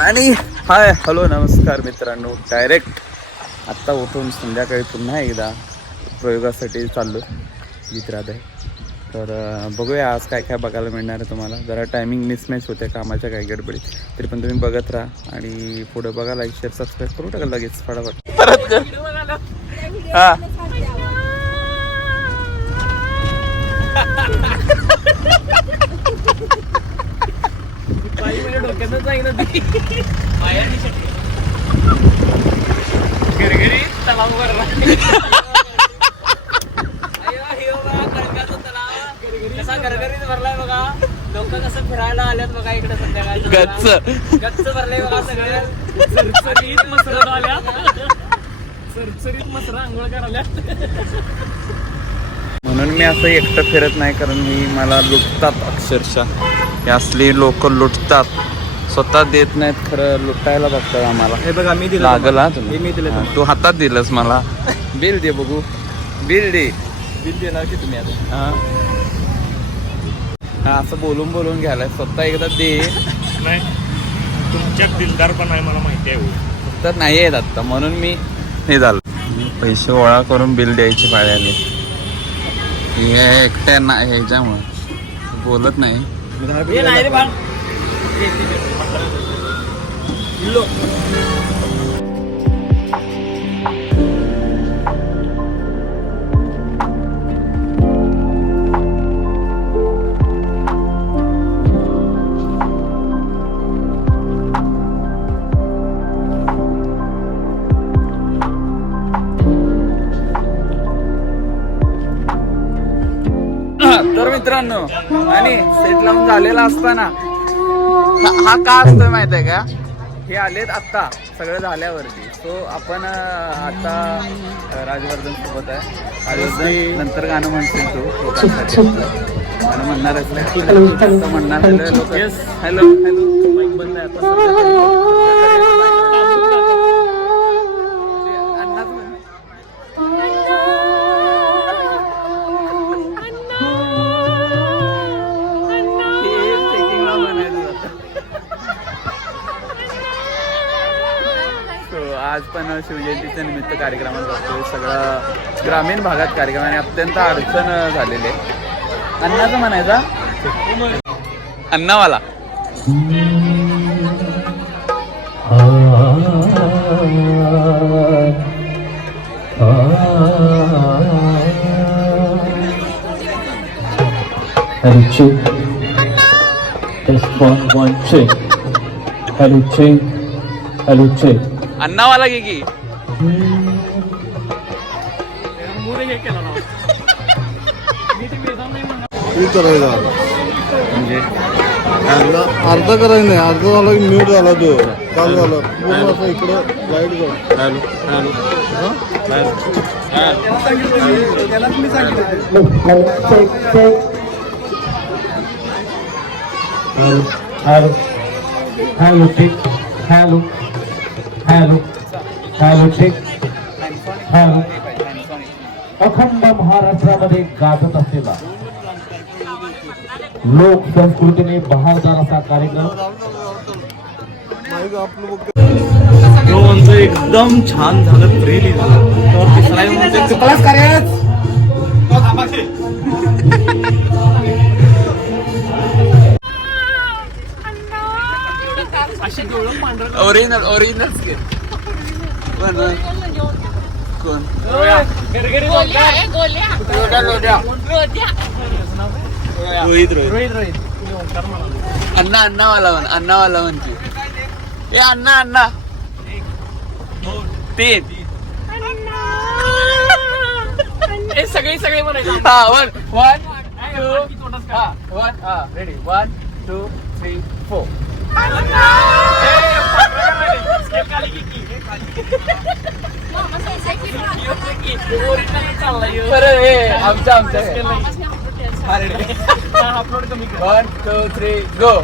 आणि hi hello नमस्कार मित्रांनो. डायरेक्ट आत्ता उठून संध्याकाळी पुन्हा एकदा प्रयोगासाठी चाललो मित्रात आहे. तर बघूया आज काय काय बघायला मिळणार आहे तुम्हाला. जरा टायमिंग मिसमॅच होते कामाच्या काही गडबडीत, तरी पण तुम्ही बघत राहा आणि पुढे बघा. लाईक शेअर सबस्क्राईब करू टाका लगेच फटाफट. परत हां गरगरीत भरलाय बघा. लोक कसं फिरायला आल्यात बघा इकडे संध्याकाळी. गच्च भरलंय बघा सगळ्या. सरसरीत मसर आल्या, सरसरीत मसर आंघोळ करायला. म्हणून मी असं एकटं फिरत नाही, कारण मला लुटतात अक्षरशः. हे असली लोक लुटतात, स्वतः देत नाहीत, खरं लुटायला बघतात आम्हाला. हे बघा मी दिलं लागला मी दिलं. तू हातात दिलंस मला. बिल दे बघू, बिल दे. बिल देणार की तुम्ही आता? हा असं बोलून बोलून घ्यायला स्वतः एकदा दे. नाही तुमच्यात दिलदार पण आहे मला माहिती आहे. तर नाही आहेत आत्ता, म्हणून मी हे झालं. पैसे गोळा करून बिल द्यायची पाळी आली. हे एकट्या नाही ह्याच्यामुळे बोलत नाही. नाही रे बाळ. तर मित्रांनो, आणि सेट लावून झालेला असताना हा का असतोय माहित आहे का? हे आलेत आत्ता सगळं झाल्यावरती. सो आपण आता राजवर्धन सोबत आहे. राजवर्धन नंतर गाणं म्हणतील तू लोकांसाठी. गाणं म्हणणार म्हणणार लोक. हॅलो हॅलो माईक बंद आहे आता. आज पण शिवजयंतीच्या निमित्त कार्यक्रमात बघतोय. सगळं ग्रामीण भागात कार्यक्रम आणि अत्यंत अडचण झालेली आहे. अन्नाचं म्हणायचा अन्नावाला. Hello check. Test 1 1 check. Hello check. Hello check. अन्नावाला घे की. म्हणजे अर्धा करायचं नाही, अर्धा झाला की म्यूट झाला तो. काल झालं पूर्ण असं इकडं लाईट झालं. हॅलो हॅलो त्याला तुम्ही सांगितलं. Hello. Hello check. Hello. Hello. Hello check. Hello. अखंड महाराष्ट्रामध्ये गाजत असलेला लोक संस्कृतीने बहारदार असा कार्यक्रम एकदम छान झालं. फ्रीली झालं. ओरिजिनल ओरिजिनल कोण रोहित रोहित रोहित. अण्णा अण्णावाला म्हण. अण्णावाला म्हणते. ए अण्णा अण्णा 3 सगळे सगळे म्हणायचं. हा 1 1 2 हा 1 हा रेडी 1 2 3 4. आमच्या अपलोड कमी 1 2 3 गो.